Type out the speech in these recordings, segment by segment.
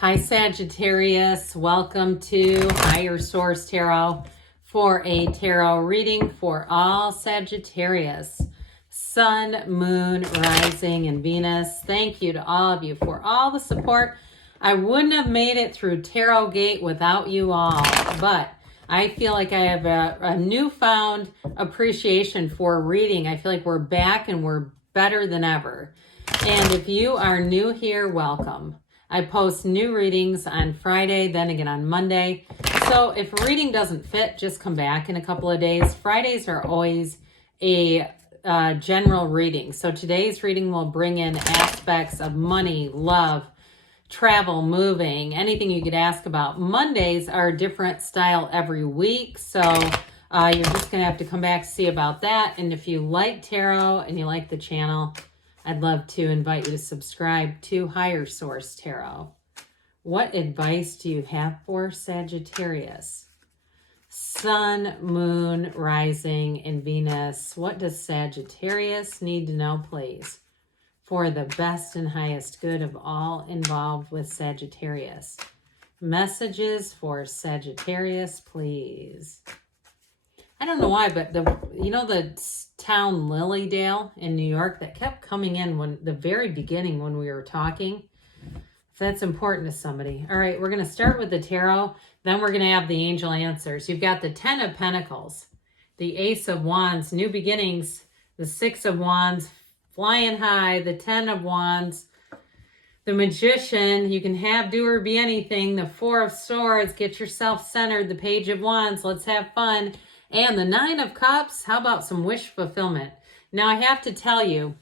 Hi Sagittarius, welcome to Higher Source Tarot for a tarot reading for all Sagittarius. Sun, Moon, Rising, and Venus. Thank you to all of you for all the support. I wouldn't have made it through Tarot Gate without you all, but I feel like I have a newfound appreciation for reading. I feel like we're back and we're better than ever. And if you are new here, welcome. I post new readings on Friday, then again on Monday. So if a reading doesn't fit, just come back in a couple of days. Fridays are always a general reading. So today's reading will bring in aspects of money, love, travel, moving, anything you could ask about. Mondays are a different style every week. So you're just going to have to come back to see about that. And if you like tarot and you like the channel, I'd love to invite you to subscribe to Higher Source Tarot. What advice do you have for Sagittarius? Sun, Moon, Rising, and Venus. What does Sagittarius need to know, please, for the best and highest good of all involved with Sagittarius? Messages for Sagittarius, please. I don't know why, but the town Lilydale in New York that kept coming in when the very beginning when we were talking. If that's important to somebody. All right, we're going to start with the tarot. Then we're going to have the angel answers. You've got the 10 of Pentacles, the Ace of Wands, new beginnings, the 6 of Wands, flying high, the 10 of Wands, the Magician. You can have, do, or be anything. The 4 of Swords, get yourself centered. The Page of Wands, let's have fun. And the 9 of Cups, how about some wish fulfillment? Now I have to tell you,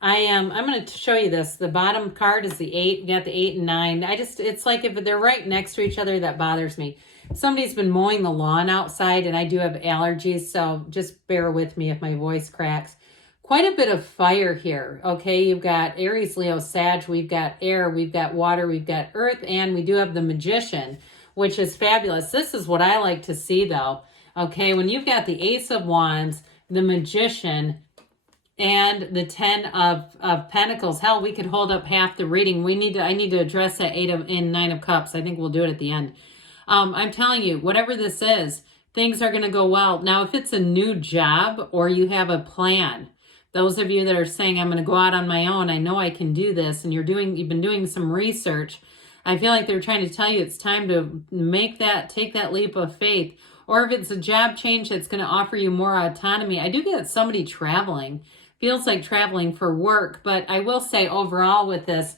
I'm going to show you this. The bottom card is the 8. You got the 8 and 9. It's like if they're right next to each other, that bothers me. Somebody's been mowing the lawn outside and I do have allergies, so just bear with me if my voice cracks. Quite a bit of fire here, okay? You've got Aries, Leo, Sag, we've got air, we've got water, we've got earth, and we do have the Magician, which is fabulous. This is what I like to see though. Okay, when you've got the Ace of Wands, the Magician, and the 10 of Pentacles, hell, we could hold up half the reading. I need to address that 8 and 9 of Cups. I think we'll do it at the end. I'm telling you, whatever this is, things are going to go well. Now, if it's a new job or you have a plan, those of you that are saying, I'm going to go out on my own, I know I can do this, and you've been doing some research, I feel like they're trying to tell you it's time to take that leap of faith. Or if it's a job change that's going to offer you more autonomy. I do get somebody traveling. Feels like traveling for work. But I will say overall with this,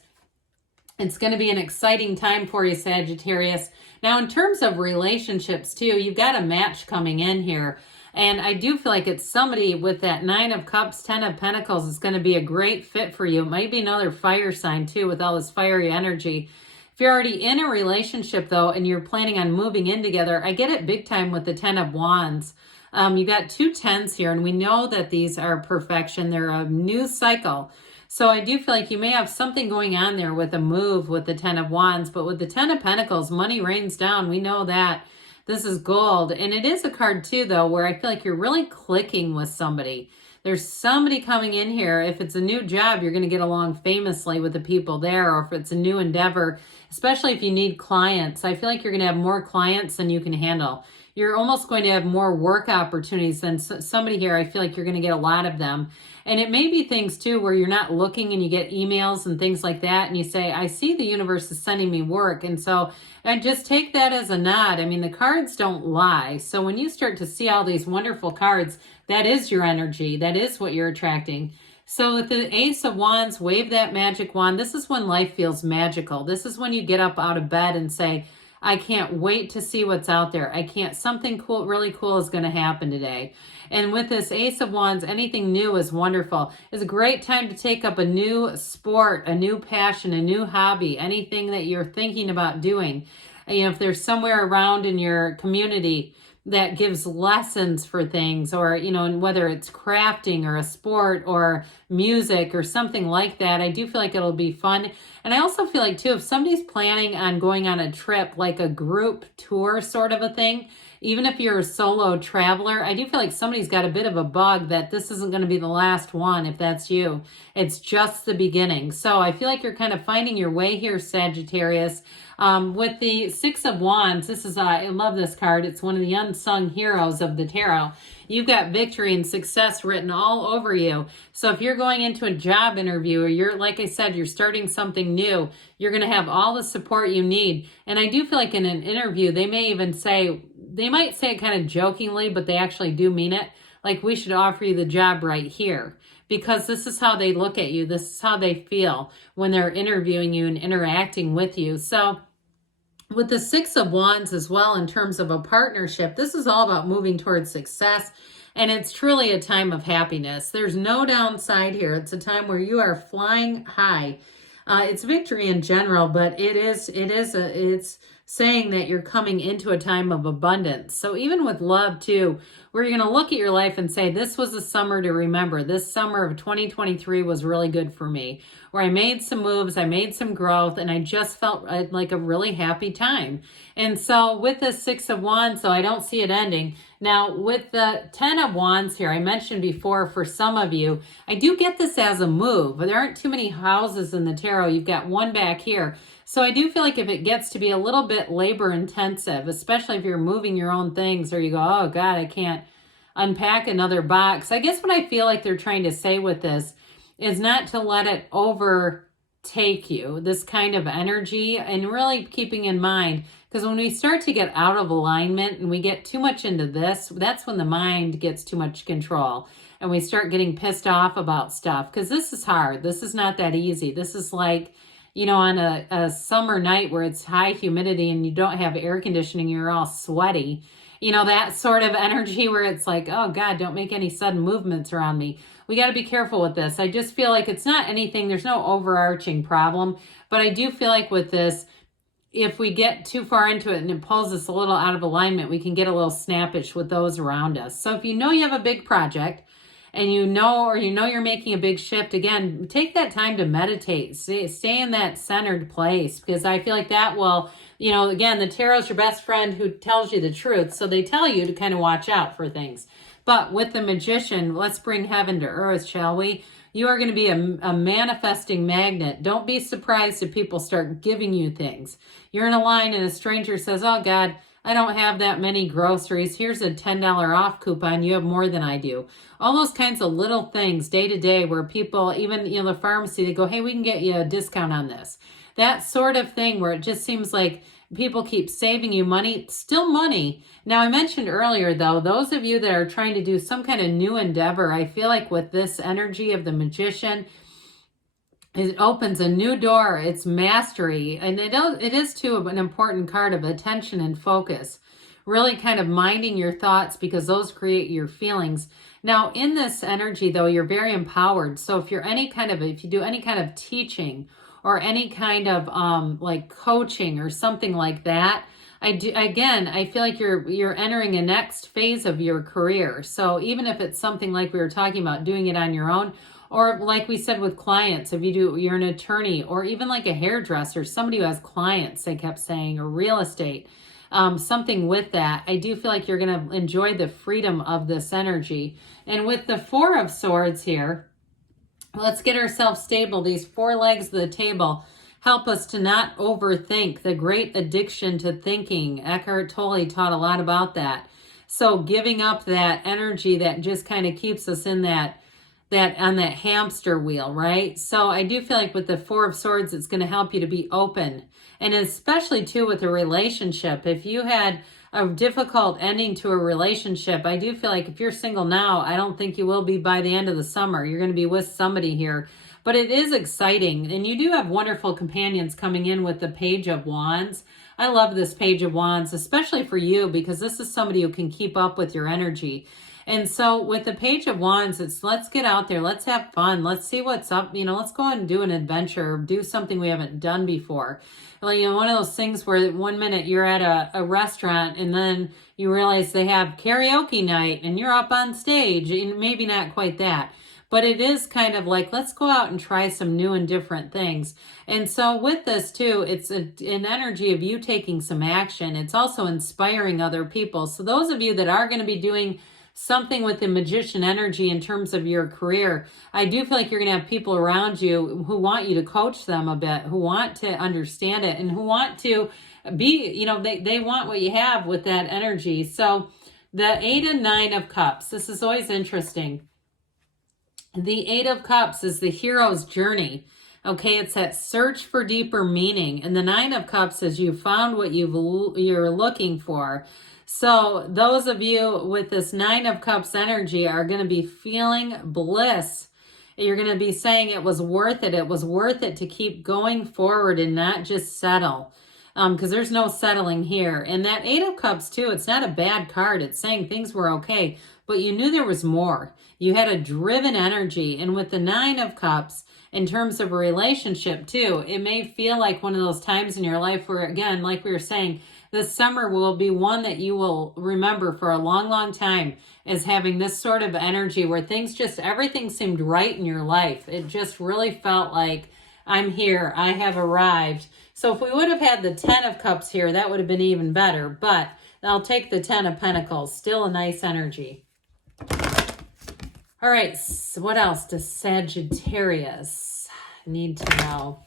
it's going to be an exciting time for you, Sagittarius. Now, in terms of relationships, too, you've got a match coming in here. And I do feel like it's somebody with that 9 of Cups, 10 of Pentacles is going to be a great fit for you. It might be another fire sign, too, with all this fiery energy. If you're already in a relationship, though, and you're planning on moving in together, I get it big time with the 10 of Wands. You got 2 10s here, and we know that these are perfection. They're a new cycle. So I do feel like you may have something going on there with a move with the 10 of Wands, but with the 10 of Pentacles, money rains down. We know that. This is gold. And it is a card, too, though, where I feel like you're really clicking with somebody. There's somebody coming in here. If it's a new job, you're going to get along famously with the people there, or if it's a new endeavor, especially if you need clients. I feel like you're going to have more clients than you can handle. You're almost going to have more work opportunities than somebody here. I feel like you're going to get a lot of them. And it may be things, too, where you're not looking and you get emails and things like that, and you say, I see the universe is sending me work. And so I just take that as a nod. I mean, the cards don't lie. So when you start to see all these wonderful cards, that is your energy. That is what you're attracting. So with the Ace of Wands, wave that magic wand. This is when life feels magical. This is when you get up out of bed and say, I can't wait to see what's out there. Something cool, really cool is going to happen today. And with this Ace of Wands, anything new is wonderful. It's a great time to take up a new sport, a new passion, a new hobby, anything that you're thinking about doing. You know, if there's somewhere around in your community that gives lessons for things, or, you know, whether it's crafting or a sport or music or something like that, I do feel like it'll be fun. And I also feel like too, if somebody's planning on going on a trip, like a group tour sort of a thing, even if you're a solo traveler, I do feel like somebody's got a bit of a bug that this isn't going to be the last one if that's you. It's just the beginning. So I feel like you're kind of finding your way here, Sagittarius. With the Six of Wands, this is, I love this card. It's one of the unsung heroes of the tarot. You've got victory and success written all over you. So if you're going into a job interview or you're, like I said, you're starting something new, you're going to have all the support you need. And I do feel like in an interview, they may even say, they might say it kind of jokingly, but they actually do mean it. Like, we should offer you the job right here, because this is how they look at you. This is how they feel when they're interviewing you and interacting with you. So with the Six of Wands as well, in terms of a partnership, this is all about moving towards success. And it's truly a time of happiness. There's no downside here. It's a time where you are flying high. It's victory in general, but it's saying that you're coming into a time of abundance. So even with love too, where you're going to look at your life and say, this was a summer to remember. This summer of 2023 was really good for me, where I made some moves, I made some growth, and I just felt like a really happy time. And so with the Six of Wands, so I don't see it ending. Now with the Ten of Wands here, I mentioned before, for some of you, I do get this as a move. There aren't too many houses in the tarot. You've got one back here. So I do feel like if it gets to be a little bit labor intensive, especially if you're moving your own things, or you go, oh God, I can't unpack another box. I guess what I feel like they're trying to say with this is not to let it overtake you, this kind of energy, and really keeping in mind, because when we start to get out of alignment and we get too much into this, that's when the mind gets too much control and we start getting pissed off about stuff, because this is hard. This is not that easy. This is like, you know, on a summer night where it's high humidity and you don't have air conditioning, you're all sweaty. You know, that sort of energy where it's like, oh God, don't make any sudden movements around me. We got to be careful with this. I just feel like it's not anything, there's no overarching problem, but I do feel like with this, if we get too far into it and it pulls us a little out of alignment, we can get a little snappish with those around us. So if you know you have a big project, and you know you're making a big shift, again, take that time to meditate. Stay in that centered place, because I feel like that will, you know, again, the tarot's your best friend who tells you the truth. So they tell you to kind of watch out for things. But with the Magician, let's bring heaven to earth, shall we? You are going to be a manifesting magnet. Don't be surprised if people start giving you things. You're in a line and a stranger says, oh God, I don't have that many groceries. Here's a $10 off coupon. You have more than I do. All those kinds of little things day to day where people, even, you know, the pharmacy, they go, hey, we can get you a discount on this. That sort of thing where it just seems like people keep saving you money, still money. Now, I mentioned earlier, though, those of you that are trying to do some kind of new endeavor, I feel like with this energy of the Magician, it opens a new door. It's mastery. And it is, too, an important card of attention and focus. Really kind of minding your thoughts, because those create your feelings. Now, in this energy, though, you're very empowered. So if you do any kind of teaching or any kind of like coaching or something like that, I feel like you're entering a next phase of your career. So even if it's something like we were talking about, doing it on your own, or like we said with clients, if you're an attorney, or even like a hairdresser, somebody who has clients, they kept saying, or real estate, something with that, I do feel like you're going to enjoy the freedom of this energy. And with the Four of Swords here, let's get ourselves stable. These four legs of the table help us to not overthink, the great addiction to thinking. Eckhart Tolle taught a lot about that. So giving up that energy that just kind of keeps us in that on that hamster wheel, right? So I do feel like with the Four of Swords, it's going to help you to be open. And especially too with a relationship. If you had a difficult ending to a relationship, I do feel like if you're single now, I don't think you will be by the end of the summer. You're going to be with somebody here. But it is exciting. And you do have wonderful companions coming in with the Page of Wands. I love this Page of Wands, especially for you, because this is somebody who can keep up with your energy. And so with the Page of Wands, it's let's get out there. Let's have fun. Let's see what's up. You know, let's go out and do an adventure, do something we haven't done before. Like, you know, one of those things where 1 minute you're at a restaurant and then you realize they have karaoke night and you're up on stage, and maybe not quite that. but it is kind of like, let's go out and try some new and different things. And so with this too, it's an energy of you taking some action. It's also inspiring other people. So those of you that are going to be doing something with the magician energy in terms of your career, I do feel like you're going to have people around you who want you to coach them a bit, who want to understand it, and who want to be, you know, they want what you have with that energy. So the 8 and 9 of Cups, this is always interesting. The 8 of Cups is the hero's journey. Okay, it's that search for deeper meaning. And the 9 of Cups is you found what you're looking for. So those of you with this 9 of Cups energy are going to be feeling bliss. You're going to be saying it was worth it. It was worth it to keep going forward and not just settle. Because there's no settling here. And that 8 of Cups too, it's not a bad card. It's saying things were okay, but you knew there was more. You had a driven energy. And with the 9 of Cups, in terms of a relationship too, it may feel like one of those times in your life where, again, like we were saying, this summer will be one that you will remember for a long, long time as having this sort of energy where things just, everything seemed right in your life. It just really felt like, I'm here, I have arrived. So if we would have had the 10 of Cups here, that would have been even better. But I'll take the 10 of Pentacles. Still a nice energy. All right, so what else does Sagittarius need to know?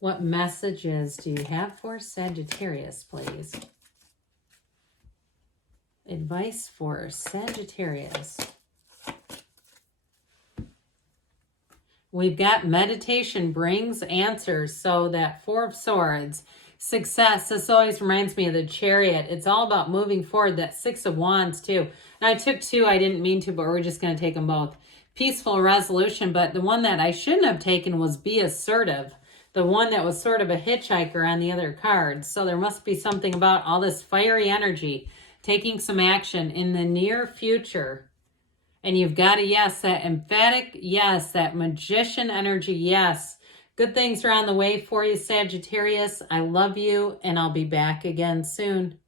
What messages do you have for Sagittarius, please? Advice for Sagittarius. We've got meditation brings answers. So that 4 of Swords, success. This always reminds me of the Chariot. It's all about moving forward. That 6 of Wands too. And I took 2. I didn't mean to, but we're just going to take them both. Peaceful resolution. But the one that I shouldn't have taken was be assertive. The one that was sort of a hitchhiker on the other card. So there must be something about all this fiery energy, taking some action in the near future. And you've got a yes, that emphatic yes, that magician energy, yes. Good things are on the way for you, Sagittarius. I love you, and I'll be back again soon.